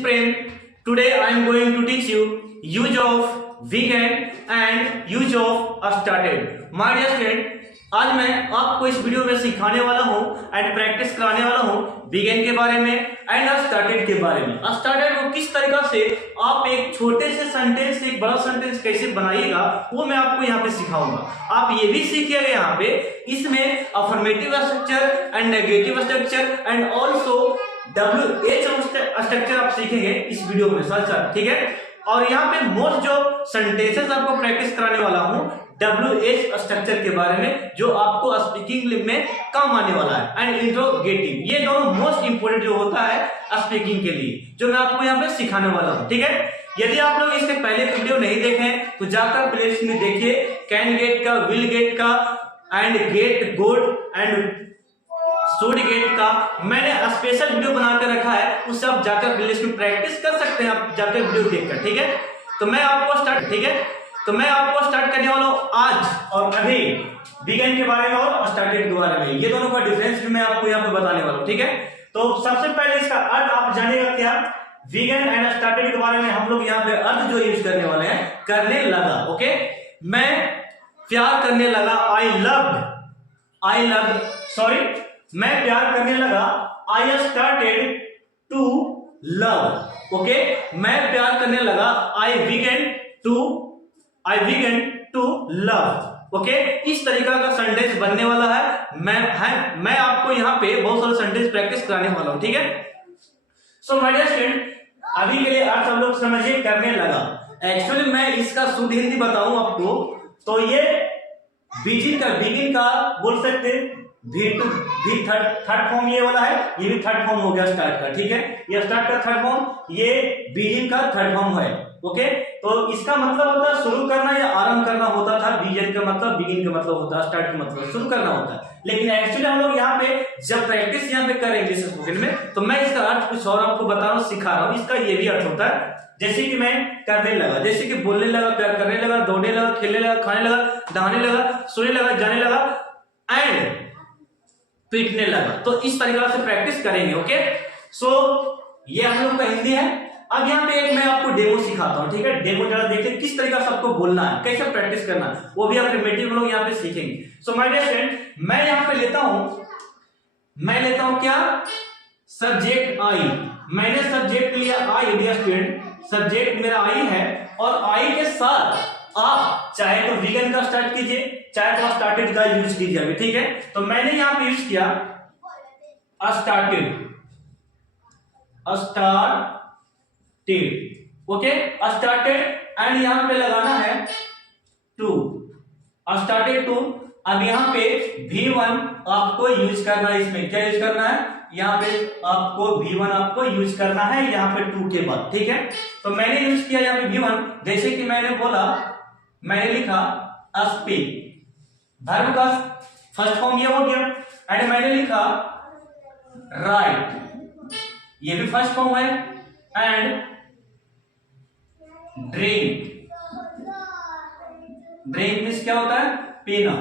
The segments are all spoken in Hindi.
is Prem. Today I am going to teach you use of weekend and use of started. My dear student, आज मैं आपको इस वीडियो में सिखाने वाला हूँ एंड प्रैक्टिस कराने वाला हूँ बिगिन के बारे में एंड स्टार्टेड के बारे में। स्टार्टेड को किस तरीका से आप एक छोटे से सेंटेंस से एक बड़ा सेंटेंस कैसे बनाइएगा वो मैं आपको यहाँ पे सिखाऊंगा। आप ये भी सीखिएगा यहाँ पे, इसमें affirmative structure and negative structure and also WH structure आप सीखेंगे इस वीडियो में साथ, ठीक है। और यहाँ पे मोस्ट जो सेंटेंसेस आपको प्रैक्टिस कराने वाला हूँ WH स्ट्रक्चर के बारे में, जो आपको स्पीकिंग में काम आने वाला है एंड इंट्रोगेटिव, ये दोनों मोस्ट इंपोर्टेंट जो होता है स्पीकिंग के लिए, जो मैं आपको यहाँ पे सिखाने वाला हूँ, ठीक है। यदि आप लोग इसके पहले वीडियो नहीं देखे तो जाकर प्लेलिस्ट में देखिए, कैन गेट का, विल गेट का and get, got and should get का मैंने स्पेशल वीडियो बनाकर रखा है, उससे आप जाकर प्लेलिस्ट में प्रैक्टिस कर सकते हैं, आप जाकर वीडियो देखकर, ठीक है। तो मैं आपको स्टार्ट करने वाला हूँ आज और अभी बिगिन के बारे में और स्टार्टेड के बारे में। ये दोनों का डिफरेंस भी मैं आपको यहाँ पे बताने वाला हूँ, ठीक है। तो सबसे पहले इसका अर्थ आप जानिएगा क्या, बिगिन एंड स्टार्टेड के बारे में हम लोग यहाँ पे अर्थ जो यूज करने वाले हैं, करने लगा, ओके। मैं प्यार करने लगा, मैं प्यार करने लगा, I started to love, okay. मैं प्यार करने लगा, I began to love, okay. इस तरीका का सेंटेंस बनने वाला है। मैं आपको यहाँ पे बहुत सारे सेंटेंस प्रैक्टिस कराने वाला हूँ, ठीक है। सो माय डियर स्टूडेंट, अभी के लिए अर्थ हम लोग समझिए, करने लगा। एक्चुअली मैं इसका शुद्ध हिंदी बताऊं आपको तो ये बिगिन का बोल सकते भी थर्ड फॉर्म ये वाला है, ये भी थर्ड फॉर्म हो गया स्टार्ट का, ठीक है। ये स्टार्ट का थर्ड फॉर्म, ये बिगिन का थर्ड फॉर्म है, ओके। तो इसका मतलब होता है शुरू करना या आरंभ करना होता था, बिगिन का मतलब, बिगिन का मतलब होता है, स्टार्ट का मतलब शुरू करना होता है। लेकिन एक्चुअली हम लोग यहाँ पे जब प्रैक्टिस यहाँ पे करेंगे स्पोकन में, तो मैं इसका अर्थ कुछ और आपको बता रहा हूँ, सिखा रहा हूँ। इसका ये भी अर्थ होता है, जैसे कि मैं करने लगा, जैसे कि बोलने लगा, प्यार करने लगा, दौड़ने लगा, खेलने लगा, खाने लगा, नहाने लगा, सोने लगा, जाने लगा एंड पीटने लगा। तो इस तरीके से प्रैक्टिस करेंगे, ओके। सो ये हम लोग का हिंदी है। अब यहाँ पे एक मैं आपको डेमो सिखाता हूँ, ठीक है। डेमो जरा देखिए किस तरीके से आपको बोलना है, कैसे प्रैक्टिस करना है, वो भी अफर्मेटिव लोग यहाँ पे सीखेंगे। सो माय डियर फ्रेंड, मैं यहाँ पे लेता हूँ क्या, सब्जेक्ट आई। मैंने सब्जेक्ट लिया आई, डियर स्टूडेंट, सब्जेक्ट मेरा आई है और आई के साथ आप चाहे तो बिगिन का स्टार्ट कीजिए, चाहे तो स्टार्टेड का यूज कीजिए अभी, ठीक है। तो मैंने यहां पे यूज किया स्टार्टेड, ओके, स्टार्टेड एंड यहां पे लगाना है टू, स्टार्टेड टू। अब यहां पे V1 आपको यूज करना है, इसमें क्या यूज करना है, यहाँ पे आपको V1 आपको यूज करना है यहाँ पे 2 के बाद, ठीक है। तो मैंने यूज किया यहाँ पे V1, जैसे कि मैंने बोला, मैंने लिखा स्पीक, वर्ब का फर्स्ट फॉर्म ये हो गया, एंड मैंने लिखा राइट, ये भी फर्स्ट फॉर्म है, एंड ड्रिंक, मीन्स क्या होता है, पीना।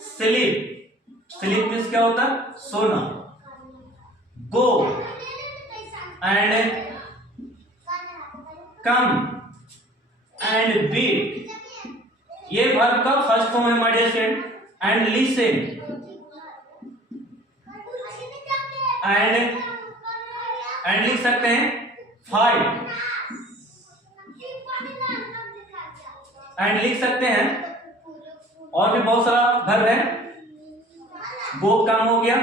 स्लीप मीन्स क्या होता है, सोना। Go and come and beat, ये वर्ब का फर्स्ट फॉर्म है my dear friend. And listen and लिख सकते हैं फाइट, एंड लिख सकते हैं और भी बहुत सारा वर्ब है। गो कम हो गया,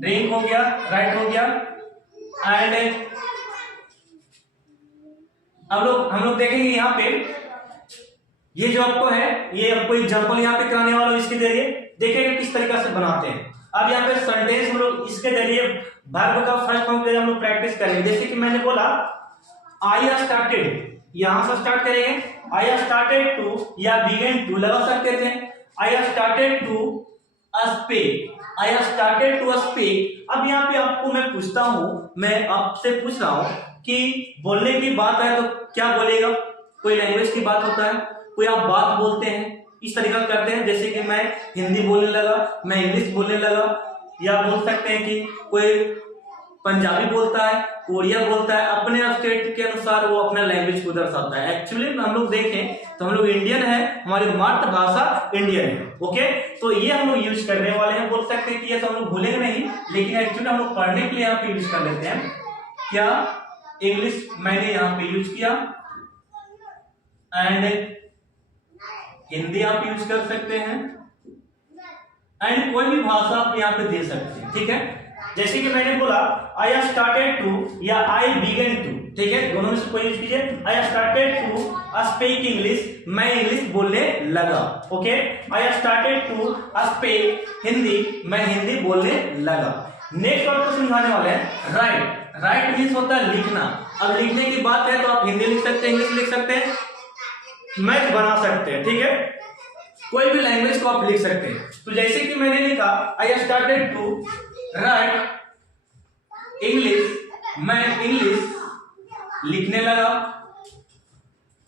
ड्रिंक हो गया, राइट हो गया, एंड हम लोग देखेंगे यहाँ पे, ये जो आपको है, ये आपको एग्जांपल यहाँ पे कराने वाला हूं, इसके जरिए देखेंगे किस तरीके से बनाते हैं। अब यहाँ पे सेंटेंस हम लोग इसके जरिए वर्ब का फर्स्ट फॉर्म के जरिए हम लोग प्रैक्टिस करेंगे। जैसे कि मैंने बोला आई स्टार्टेड, यहां से स्टार्ट करेंगे, आई स्टार्टेड टू या बिगिन टू लगा सकते थे। I started to speak, I started to speak. अब यहाँ पे आपको मैं पूछता हूं, मैं आपसे पूछ रहा हूं कि बोलने की बात है तो क्या बोलेगा, कोई लैंग्वेज की बात होता है, कोई आप बात बोलते हैं, इस तरीका करते हैं। जैसे कि मैं हिंदी बोलने लगा, मैं इंग्लिश बोलने लगा, या बोल सकते हैं कि कोई पंजाबी बोलता है, कोरिया बोलता है, अपने स्टेट के अनुसार वो अपना लैंग्वेज को दर्शाता है। एक्चुअली हम लोग देखें तो हम लोग इंडियन है, हमारी मातृभाषा इंडियन है। ओके, तो ये हम लोग यूज करने वाले हैं। बोल सकते हैं कि ये तो हम लोग भूलेंगे नहीं, लेकिन एक्चुअली हम लोग पढ़ने के लिए यहाँ पे यूज कर लेते हैं। क्या इंग्लिश मैंने यहाँ पे यूज किया, एंड हिंदी आप यूज कर सकते हैं, एंड कोई भी भाषा आप यहाँ पे दे सकते हैं। ठीक है, जैसे कि मैंने बोला आई स्टार्टेड टू या आई बिगन टू। ठीक है, दोनों में से कोई यूज कीजिए। I started to speak English, मैं इंग्लिश बोलने लगा। Okay, I started to speak Hindi, मैं हिंदी बोलने लगा। नेक्स्ट वर्ड को समझाने वाले हैं राइट। राइट मीन्स होता है लिखना। अब लिखने की बात है तो आप हिंदी लिख सकते हैं, इंग्लिश लिख सकते हैं, मैथ बना सकते हैं। ठीक है, कोई भी लैंग्वेज को आप लिख सकते हैं। तो जैसे कि मैंने लिखा I started to write English, मैं इंग्लिश लिखने लगा।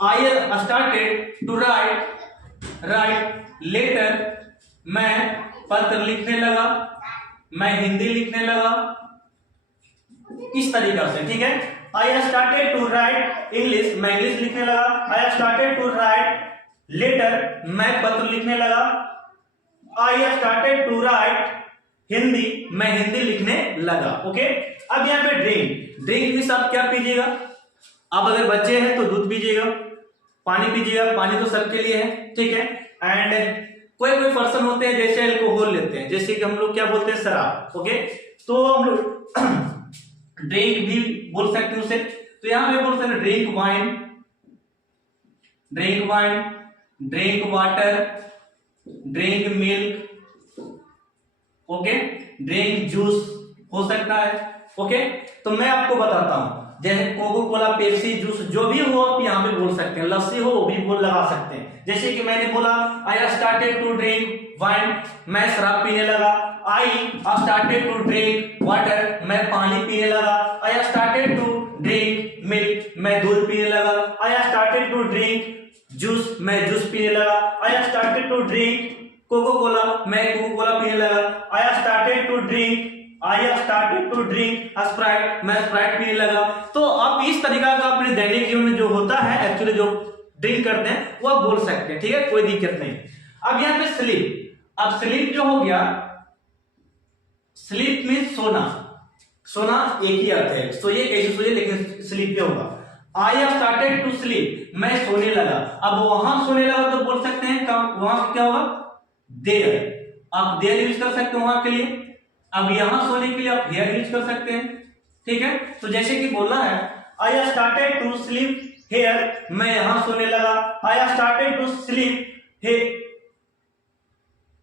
I started to write letter, मैं पत्र लिखने लगा, मैं हिंदी लिखने लगा, इस तरीका से। ठीक है, I started to write English, मैं इंग्लिश लिखने लगा। I started to write letter, मैं पत्र लिखने लगा। I started to write Hindi, मैं हिंदी लिखने लगा। ओके, अब यहाँ पे ड्रिंक। ड्रिंक मीन्स आप क्या पीजिएगा। आप अगर बच्चे हैं तो दूध पीजिएगा, पानी पीजिएगा, पानी तो सबके लिए है। ठीक है, एंड कोई कोई पर्सन होते हैं जैसे अल्कोहल लेते हैं, जैसे कि हम लोग क्या बोलते हैं शराब। ओके, तो हम लोग ड्रिंक भी बोल सकते हैं उसे। तो यहां पे बोल सकते हैं drink wine, drink wine, drink water, drink milk, okay, drink juice हो सकता है। ओके, तो मैं आपको बताता हूं, जैसे कोको कोला, पेप्सी, जूस, जो भी हो आप यहाँ पे बोल सकते हैं। लस्सी हो वो भी बोल लगा सकते हैं। जैसे कि मैंने बोला I started to drink wine, मैं शराब पीने लगा। I started to drink water, मैं पानी पीने लगा। I started to drink milk, मैं दूध पीने लगा। I started to drink juice, मैं जूस पीने लगा। I started to drink Coca Cola, मैं कोको कोला पीने लगा। I started to drink Sprite, मैं स्प्राइट पीने लगा। तो आप इस तरीका का अपने दैनिक जीवन में जो होता है, एक्चुअली जो ड्रिंक करते हैं वो आप बोल सकते हैं। ठीक है, कोई दिक्कत नहीं। अब यहाँ पे स्लीप। अब स्लीप जो हो गया, स्लीप मीन्स सोना। सोना एक ही अर्थ है, सोइए कैसे सोइए, लेकिन स्लीप पे होगा। आई स्टार्टेड टू स्लीप, मैं सोने लगा। अब वहां सोने लगा तो बोल सकते हैं वहां क्या होगा, देयर। आप देयर यूज कर सकते हो वहां के लिए। अब यहां सोने के लिए आप हेयर यूज कर सकते हैं। ठीक है, तो जैसे कि बोलना है I started to sleep here, मैं यहां सोने लगा। I started to sleep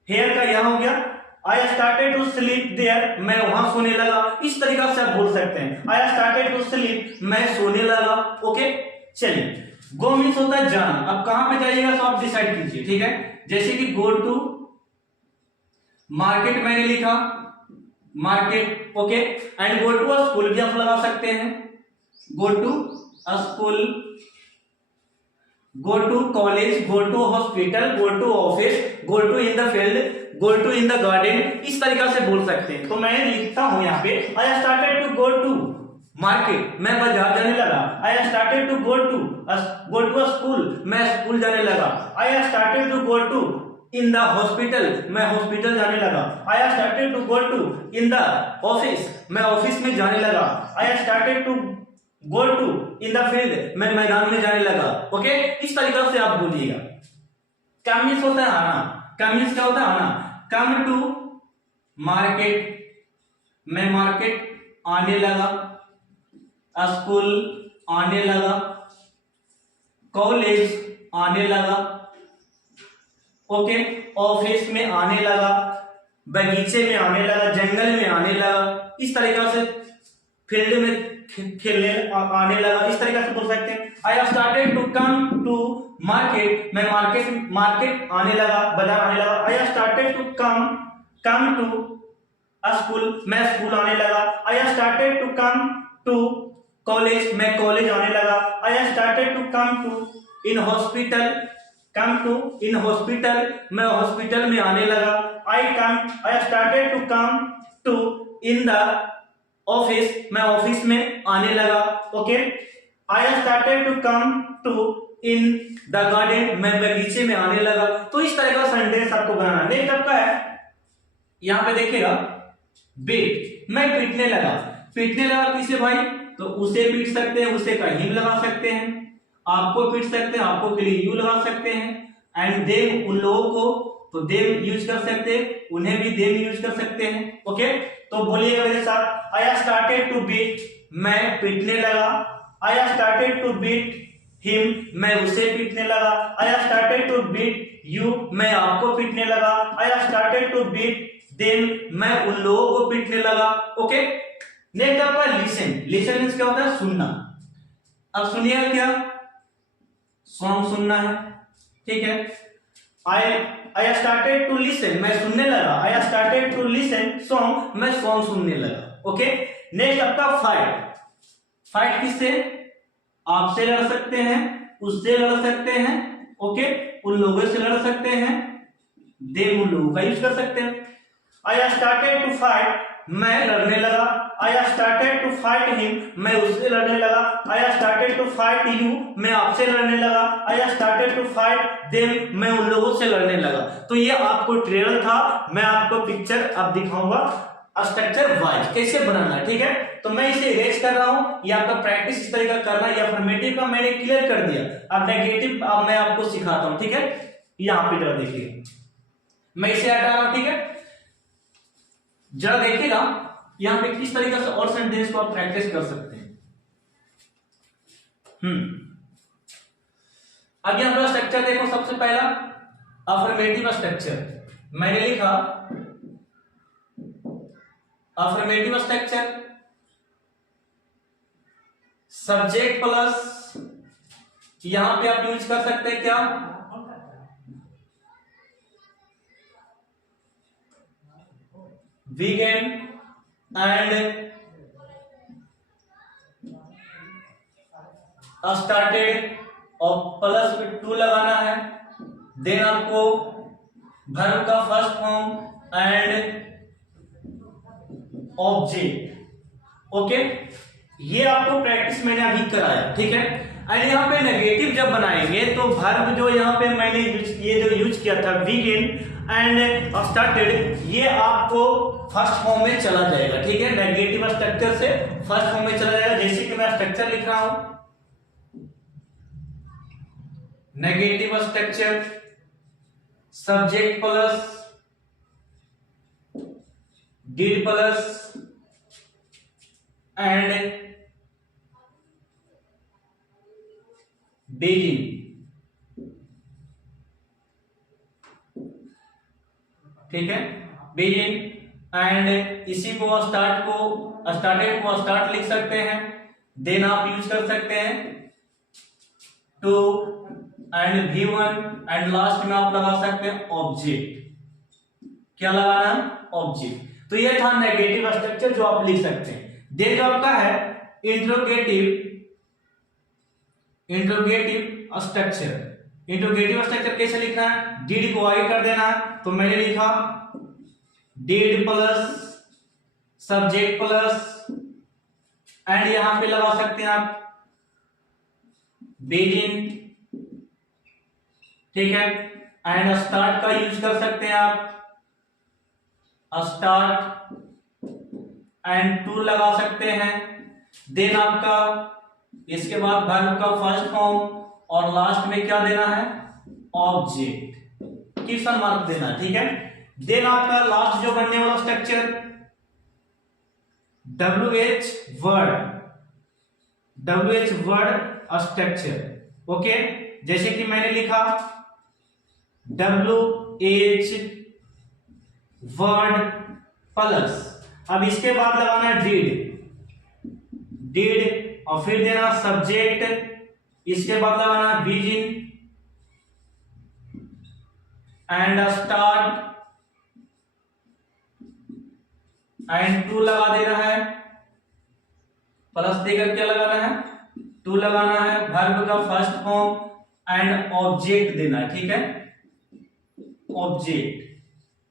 here का यहां हो गया। I started to sleep there, मैं वहां सोने लगा। इस तरीका से आप बोल सकते हैं आई स्टार्टेड टू स्लीप, मैं सोने लगा। ओके, चलिए। गो मीन्स होता है जाना। अब कहां पे जाइएगा तो आप डिसाइड कीजिए। ठीक है, जैसे कि गो टू मार्केट, मैंने लिखा market. Okay, and go to a school भी आप लगा सकते हैं। Go to a school, go to college, go to hospital, go to office, go to in the field, go to in the garden, इस तरीका से बोल सकते हैं। तो मैं लिखता हूं यहाँ पे I started to go to market, मैं बाजार जाने लगा। I started to go to a school, मैं स्कूल जाने लगा। I started to go to in the hospital, मैं हॉस्पिटल जाने लगा। I started to go to in the office, मैं ऑफिस में जाने लगा। I started to go to in the field, मैं मैदान में जाने लगा। ओके, इस तरीका से आप बोलिएगा। कम मीन्स होता है आना। कम मीन्स क्या होता है आना। कम टू मार्केट, मैं मार्केट आने लगा। स्कूल आने लगा। कॉलेज आने लगा। ओके, ऑफिस में आने लगा, बगीचे में आने लगा, जंगल में आने लगा, इस तरीका से फील्ड में खेलने आने लगा, इस तरीका से बोल सकते हैं। I started to come to market, मैं मार्केट आने लगा, बाजार आने लगा। I started to come to school, मैं स्कूल आने लगा। I started to come to college, मैं कॉलेज आने लगा। I started to come to in hospital, मैं हॉस्पिटल में आने लगा। I started to come to in the office, मैं ऑफिस में आने लगा। Okay, I started to come to in the garden, मैं बगीचे में आने लगा। तो इस तरह का सेंटेंस आपको बनाना है। नेक्स्ट आपका है, यहां पे देखिएगा बीट, मैं पीटने लगा। पीटने लगा किसे भाई? तो उसे पीट सकते हैं, उसे का हिम लगा सकते हैं, आपको पीट सकते हैं, आपको के लिए यू लगा सकते हैं, एंड देम उन लोगों को तो देम यूज कर सकते हैं, उन्हें भी देम यूज कर सकते हैं। ओके, तो बोलिएगा मेरे साथ, आई स्टार्टेड टू बीट, मैं पीटने लगा। I started to beat him, मैं उसे पीटने लगा। I started to beat you, मैं आपको पीटने लगा। I started to beat them, मैं उन लोगों को पीटने लगा। ओके, नेक्स्ट आपका लिसन। लिसन मींस क्या होता है? सुनना। अब सुनिएगा क्या? सॉन्ग सुनना है, ठीक है। आई स्टार्टेड टू लिसन, मैं सुनने लगा। I started to listen song, मैं सॉन्ग सुनने लगा। ओके, नेक्स्ट आपका फाइट। फाइट किससे? आपसे लड़ सकते हैं, उससे लड़ सकते हैं, ओके, उन लोगों से लड़ सकते हैं, देम उन लोगों का यूज कर सकते हैं। आई स्टार्टेड टू फाइट, मैं लड़ने लगा। I started to fight him, मैं उससे लड़ने लगा। I started to fight you, मैं आपसे लड़ने लगा। I started to fight them, मैं उन लोगों से लड़ने लगा। तो ये आपको ट्रेलर था, मैं आपको पिक्चर अब दिखाऊंगा स्ट्रक्चर वाइज कैसे बनाना है, ठीक है। तो मैं इसे इरेज कर रहा हूं, ये आपका प्रैक्टिस इस तरह का करना है। अफर्मेटिव का मैंने क्लियर कर दिया, अब नेगेटिव अब मैं आपको सिखाता हूं, ठीक है। यहां पे जरा देखिए, मैं इसे हटा रहा हूं, ठीक है। जरा देखिएगा यहां पे किस तरीके से और सेंटेंस को आप प्रैक्टिस कर सकते हैं। अब यहां पर स्ट्रक्चर देखो, सबसे पहला अफर्मेटिव स्ट्रक्चर मैंने लिखा। अफर्मेटिव स्ट्रक्चर सब्जेक्ट प्लस, यहां पे आप यूज कर सकते हैं क्या? वीगेन एंड स्टार्टेड और प्लस में टू लगाना है। देन आपको वर्ब का first form and object. Okay, ये आपको प्रैक्टिस मैंने अभी कराया, ठीक है। एंड यहाँ पे नेगेटिव जब बनाएंगे तो वर्ब जो यहाँ पे मैंने यूज किया था वीगेन एंड स्टार्टेड, ये आपको फर्स्ट फॉर्म में चला जाएगा, ठीक है। नेगेटिव स्ट्रक्चर से फर्स्ट फॉर्म में चला जाएगा। जैसे कि मैं स्ट्रक्चर लिख रहा हूं, negative structure subject plus did plus and begin, ठीक है। begin एंड इसी को स्टार्टेड को स्टार्ट लिख सकते हैं। देन आप यूज कर सकते हैं to and V1 and last में आप लगा सकते हैं ऑब्जेक्ट। क्या लगाना है? ऑब्जेक्ट। तो ये था नेगेटिव स्ट्रक्चर जो आप लिख सकते हैं। देन जो आपका है इंट्रोगेटिव स्ट्रक्चर। इंट्रोगेटिव स्ट्रक्चर कैसे लिखना है? डिड को आगे कर देना है, तो मैंने लिखा did plus subject plus and यहां पे लगा सकते हैं आप begin, ठीक है। एंड स्टार्ट का यूज कर सकते हैं आप, स्टार्ट एंड टू लगा सकते हैं। देन आपका इसके बाद वर्ब का फर्स्ट फॉर्म और लास्ट में क्या देना है? ऑब्जेक्ट, क्वेश्चन मार्क देना, ठीक है। देन आपका लास्ट जो बनने वाला structure WH word structure. Okay, जैसे कि मैंने लिखा WH वर्ड प्लस, अब इसके बाद लगाना है डिड और फिर देना सब्जेक्ट, इसके बाद लगाना begin and start and to लगा देना है, प्लस देकर क्या लगाना है? टू लगाना है। वर्ब का फर्स्ट फॉर्म एंड ऑब्जेक्ट देना है, ठीक है। ऑब्जेक्ट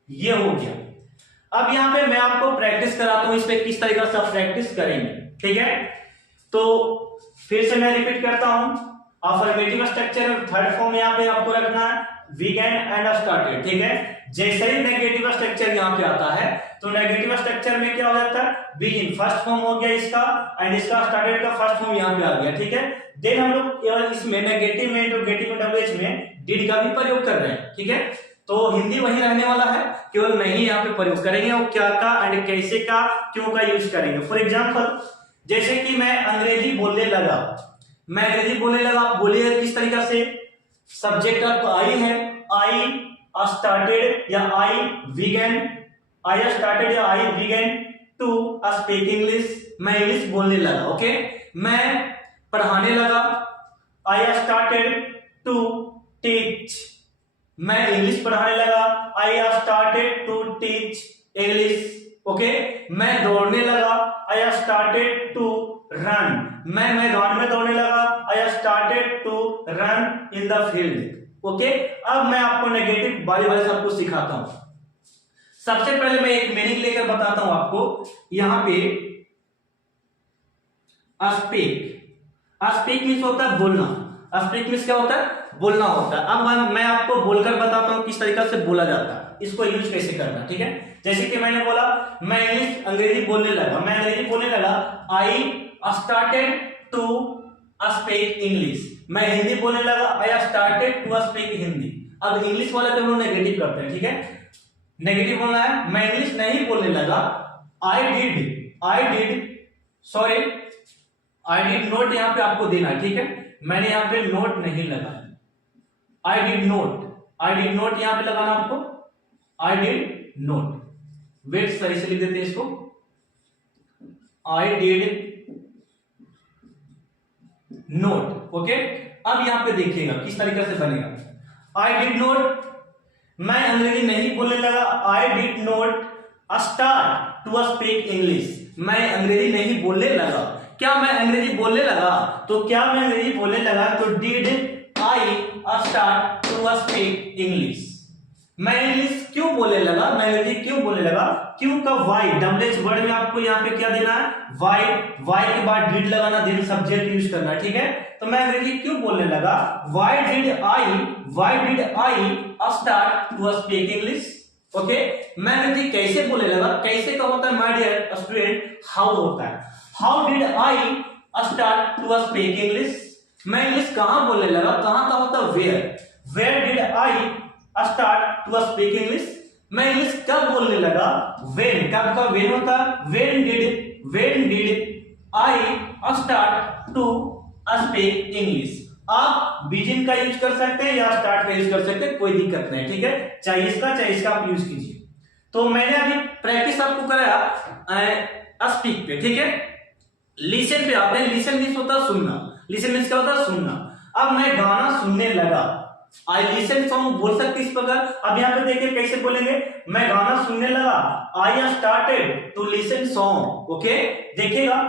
ये हो गया। अब यहाँ पे मैं आपको प्रैक्टिस कराता हूं, इस पे किस तरीके से आप प्रैक्टिस करेंगे, ठीक है। तो फिर से मैं रिपीट करता हूं, अफर्मेटिव स्ट्रक्चर थर्ड फॉर्म यहाँ पे आपको रखना है, बिगन एंड स्टार्टेड, ठीक है। जैसे ही नेगेटिव स्ट्रक्चर यहाँ पे आता है तो नेगेटिव स्ट्रक्चर में क्या हो जाता है, बिगिन फर्स्ट फॉर्म हो गया इसका, एंड इसका स्टार्टेड का फर्स्ट फॉर्म यहाँ पे आ गया, ठीक है। देन हम लोग इसमें नेगेटिव में इंट्रोगेटिव में डब्ल्यूएच में डिड का भी प्रयोग कर रहे हैं, ठीक है। तो हिंदी वही रहने वाला है, केवल नहीं यहाँ पे प्रयोग करेंगे और क्या का एंड कैसे का क्यों का यूज करेंगे। फॉर एग्जाम्पल जैसे कि मैं अंग्रेजी बोलने लगा, मैं अंग्रेजी बोलने लगा, आप बोलिए किस तरीका से, सब्जेक्ट आपका आई है, आई स्टार्टेड या आई बिगन, आई स्टार्टेड या I began to speak English, मैं इंग्लिश बोलने लगा, ओके। मैं पढ़ाने लगा, आई स्टार्टेड टू टीच, मैं इंग्लिश पढ़ाने लगा, I started to teach English, okay. मैं दौड़ने लगा, आई स्टार्टेड टू रन, मैं मैदान में दौड़ने लगा, I started to run in the field, okay. अब मैं आपको नेगेटिव बारी बारी से आपको सिखाता हूं। सबसे पहले मैं एक मीनिंग लेकर बताता हूं आपको, यहां पे स्पीक, स्पीक मीन्स होता है बोलना, स्पीक मीन्स क्या होता है, बोलना होता है। अब मैं आपको बोलकर बताता हूं किस तरीके से बोला जाता है, इसको यूज कैसे करना, ठीक है। जैसे कि मैंने बोला मैं इंग्लिश अंग्रेजी बोलने लगा, मैं अंग्रेजी बोलने लगा, I started to speak English, मैं हिंदी बोलने लगा, I started to speak Hindi. अब इंग्लिश वाले तो हम लोग नेगेटिव करते हैं, ठीक है, नेगेटिव बोलना है। मैं इंग्लिश नहीं बोलने लगा, I did sorry I did note यहां पे आपको देना है, ठीक है। मैंने यहां पे नोट नहीं लगाया, आई डिड नोट यहां पे लगाना आपको, आई डिड नोट, वेट सही से लिख देते हैं इसको, आई डिड नोट, ओके। अब यहां पे देखिएगा किस तरीके से बनेगा, आई डिड नोट, मैं अंग्रेजी नहीं बोलने लगा, I did not start to speak English, मैं अंग्रेजी नहीं बोलने लगा। क्या मैं अंग्रेजी बोलने लगा, तो क्या मैं अंग्रेजी बोलने लगा, तो did I start to speak English, मैं इंग्लिश क्यों बोलने लगा, मैं अंग्रेजी क्यों बोलने लगा, क्यों का वाई, डबल एच वर्ड में आपको यहाँ पे क्या देना है, वाई, वाई के बाद डिड लगाना, देन सब्जेक्ट यूज करना, ठीक है। तो मैं अंग्रेजी क्यों बोलने लगा, why did I start to speak English, okay. मैं अंग्रेजी कैसे बोलने लगा, कैसे का होता है माय डियर स्टूडेंट, हाउ होता है, how did I start to speak English, मैं इंग्लिश कहां बोलने लगा, कहां का होता है where did I start to speak English, मैं इंग्लिश कब बोलने लगा, व्हेन, कब का व्हेन होता है, when did I start to speak English. आप बिगिन का यूज कर सकते हैं या स्टार्ट का यूज कर सकते हैं, कोई दिक्कत नहीं, ठीक है, चाहे इसका आप यूज कीजिए। तो मैंने अभी प्रैक्टिस आपको कराया स्पीक पे, ठीक है। लिसन पे आते हैं, लिसन मीन्स होता है सुनना, लिसन मीन्स क्या होता है, सुनना। अब मैं गाना सुनने लगा, आई लिसन सॉन्ग बोल सकते इस प्रकार। अब यहाँ पे देखिए कैसे बोलेंगे, मैं गाना सुनने लगा, I started to listen song, okay. देखिएगा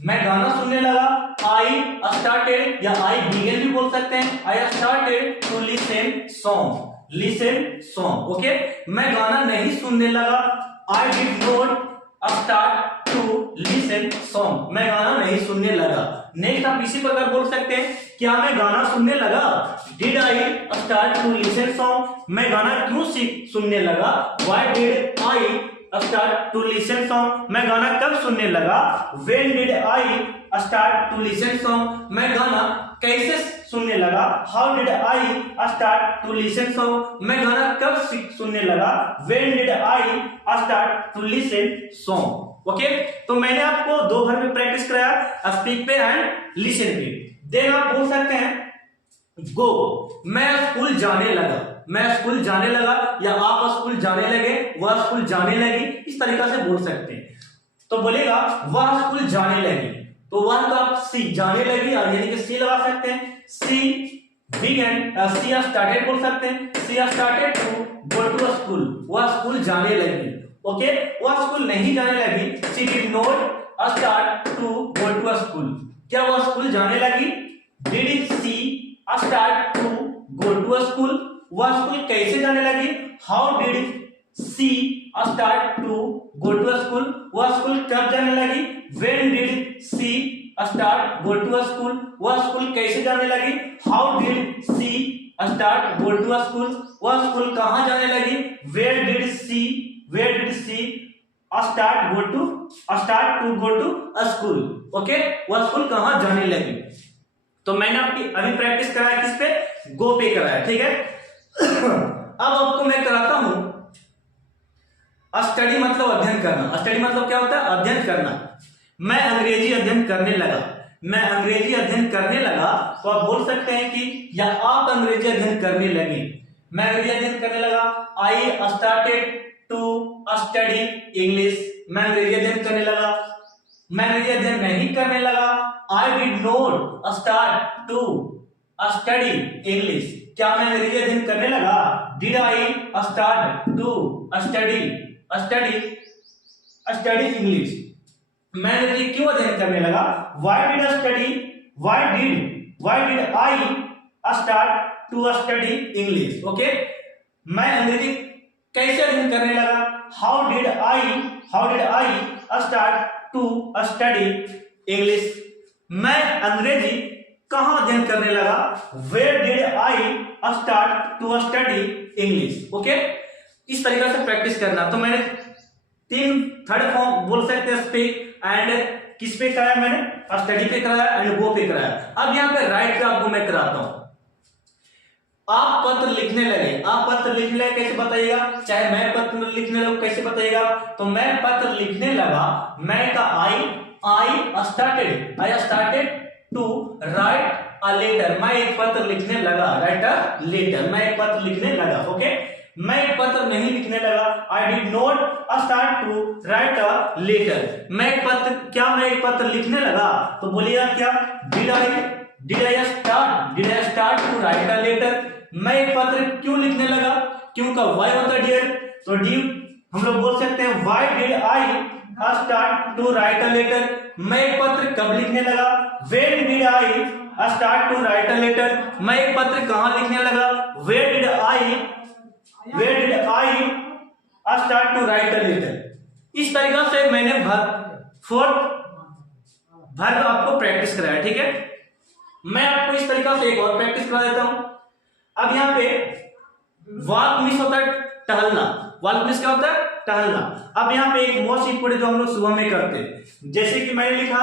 मैं गाना सुनने लगा, आई स्टार्टेड या आई बिगन भी बोल सकते हैं, I started to listen song, okay. मैं गाना नहीं सुनने लगा, I did not start to listen song, मैं गाना नहीं सुनने लगा। नेक्स्ट आप इसी प्रकार बोल सकते हैं, क्या मैं गाना सुनने लगा, did I start to listen song, मैं गाना क्यों सुनने लगा, why did I start to listen song, मैं गाना कब सुनने लगा, when did I start to listen song, मैं गाना कैसे सुनने लगा, how did I start to listen song, मैं गाना कब सुनने लगा, when did I start to listen song, okay. तो मैंने आपको दो बार में प्रैक्टिस कराया, स्पीक पे एंड लिसन पे। देन आप बोल सकते हैं गो, मैं स्कूल जाने लगा, मैं स्कूल जाने लगा, या आप स्कूल जाने लगे, वह स्कूल जाने लगी, इस तरीका से बोल सकते हैं। तो बोलेगा वह स्कूल जाने लगी, तो वह तो आप सी जाने लगी यानी कि सी लगा सकते हैं, सी बिगन, सी स्टार्टेड बोल सकते हैं, she started to go to school, वह स्कूल जाने लगी, ओके। वह स्कूल नहीं जाने लगी, she did not start to go to school, क्या वह स्कूल जाने लगी, did she start to go to school, वह स्कूल कैसे जाने लगी, how did she start to go to school? वह स्कूल कब जाने लगी? When did she start go to school? वह स्कूल कैसे जाने लगी? How did she start go to school? वह स्कूल कहां जाने लगी? Where did she start to go to school? Okay, वह स्कूल कहां जाने लगी? तो मैंने आपकी अभी प्रैक्टिस कराया किस पे? गो पे कराया, ठीक है। अब आपको मैं कराता हूं स्टडी मतलब अध्ययन करना। स्टडी मतलब क्या होता है? अध्ययन करना। मैं अंग्रेजी अध्ययन करने लगा, तो आप बोल सकते हैं कि या आप अंग्रेजी अध्ययन करने लगे। मैं अंग्रेजी अध्ययन करने लगा, I started to study English. मैं अंग्रेजी अध्ययन करने लगा। मैं अंग्रेजी अध्ययन नहीं करने लगा, I did not start to study English. क्या मैं अंग्रेजी अध्ययन करने लगा? Did I start to study English. मैं अंग्रेजी क्यों अध्ययन करने लगा? Why did I start to study English? Okay, मैं अंग्रेजी कैसे अध्ययन करने लगा? How did I start to study English? मैं अंग्रेजी कहां अध्ययन करने लगा? Where did I start to study English? Okay, इस तरीके से प्रैक्टिस करना। तो मैंने थर्ड फॉर्म बोल सकते हैं स्पीक एंड किस पे कराया? मैंने स्टडी पे कराया एंड गो पे कराया। अब यहाँ पे राइट पे आपको मैं कराता हूं। आप पत्र लिखने लगे, कैसे बताइएगा? चाहे मैं पत्र लिखने लगूं कैसे बताइएगा? तो मैं पत्र लिखने लगा, मैं का I started to write a letter. मैं एक पत्र लिखने लगा, राइट अ लेटर। मैं एक पत्र लिखने लगा, ओके। मैं एक पत्र नहीं लिखने लगा, I did not start to write a letter. मैं एक पत्र लिखने लगा, तो बोलिएगा क्या? Did I start to write a letter. मैं एक पत्र क्यों लिखने लगा? क्यों का वाई होता है डियर, तो डी हम लोग बोल सकते हैं why did I start to write a letter. मैं एक पत्र कब लिखने लगा? When did I start to write a letter. मैं एक पत्र कहां लिखने लगा? Where did I start to write a letter. इस तरीके से मैंने वर्ब आपको प्रैक्टिस कराया, ठीक है। मैं आपको इस तरीके से एक और प्रैक्टिस करा देता हूं। अब यहाँ पे वॉक मिस होता है टहलना। वॉक मिस क्या होता है? टहलना। अब यहाँ पे एक मोस्ट इंपोर्टेंट जो हम लोग सुबह में करते हैं, जैसे कि मैंने लिखा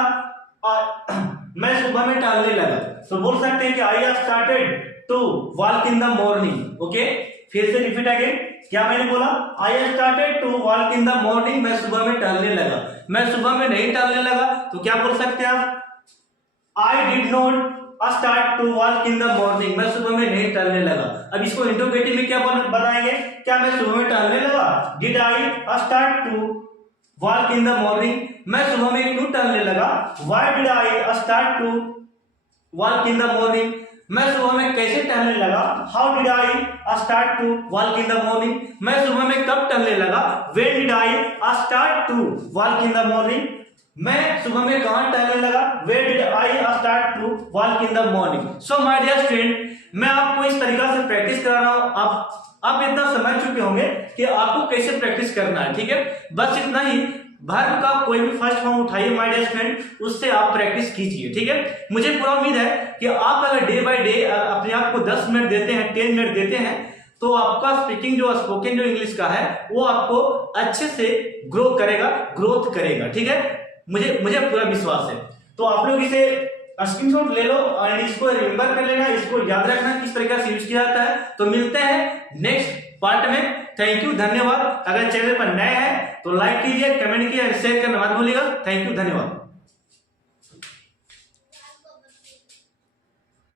मैं सुबह में टहलने लगा, तो बोल सकते हैं कि I started to walk in the morning. Okay, फिर से रिपीट अगेन। क्या मैंने बोला? I started to walk in the morning. मैं सुबह में टहलने लगा। मैं सुबह में नहीं टहलने लगा, तो क्या बोल सकते हैं आप? I did not start to walk in the morning. मैं सुबह में नहीं टहलने लगा। अब इसको इंटरोगेटिव में क्या बताएंगे? क्या मैं सुबह में टहलने लगा? Did I start to walk in the morning. मैं सुबह में क्यों टहलने लगा? Why did I start to walk in the morning. मैं सुबह में कैसे टहलने लगा? How did I start to walk in the morning. मैं सुबह में कब टहलने लगा? When did I start to walk in the morning. मैं सुबह में कहां टहलने लगा? Where did I start to walk in the morning. So my dear student, मैं आपको इस तरीका से प्रैक्टिस करा रहा हूं। आप इतना समझ चुके होंगे कि आपको कैसे प्रैक्टिस करना है, ठीक है। बस इतना ही। वर्ब का कोई भी फर्स्ट फॉर्म उठाइए माय डियर स्टूडेंट, उससे आप प्रैक्टिस कीजिए, ठीक है। मुझे पूरा उम्मीद है कि आप अगर डे बाय डे अपने आप को 10 मिनट देते हैं, 10 मिनट देते हैं, तो आपका स्पीकिंग जो स्पोकन जो इंग्लिश का है वो आपको अच्छे से ग्रोथ करेगा, ठीक है। मुझे पूरा विश्वास है। तो आप लोग इसे स्क्रीनशॉट ले लो और इसको रिमेंबर कर लेना, इसको याद रखना किस तरीके से यूज किया जाता है। तो मिलते हैं नेक्स्ट पार्ट में। थैंक यू, धन्यवाद। अगर चैनल पर नए हैं तो लाइक कीजिए, कमेंट कीजिए, शेयर करना मत भूलिएगा। थैंक यू, धन्यवाद।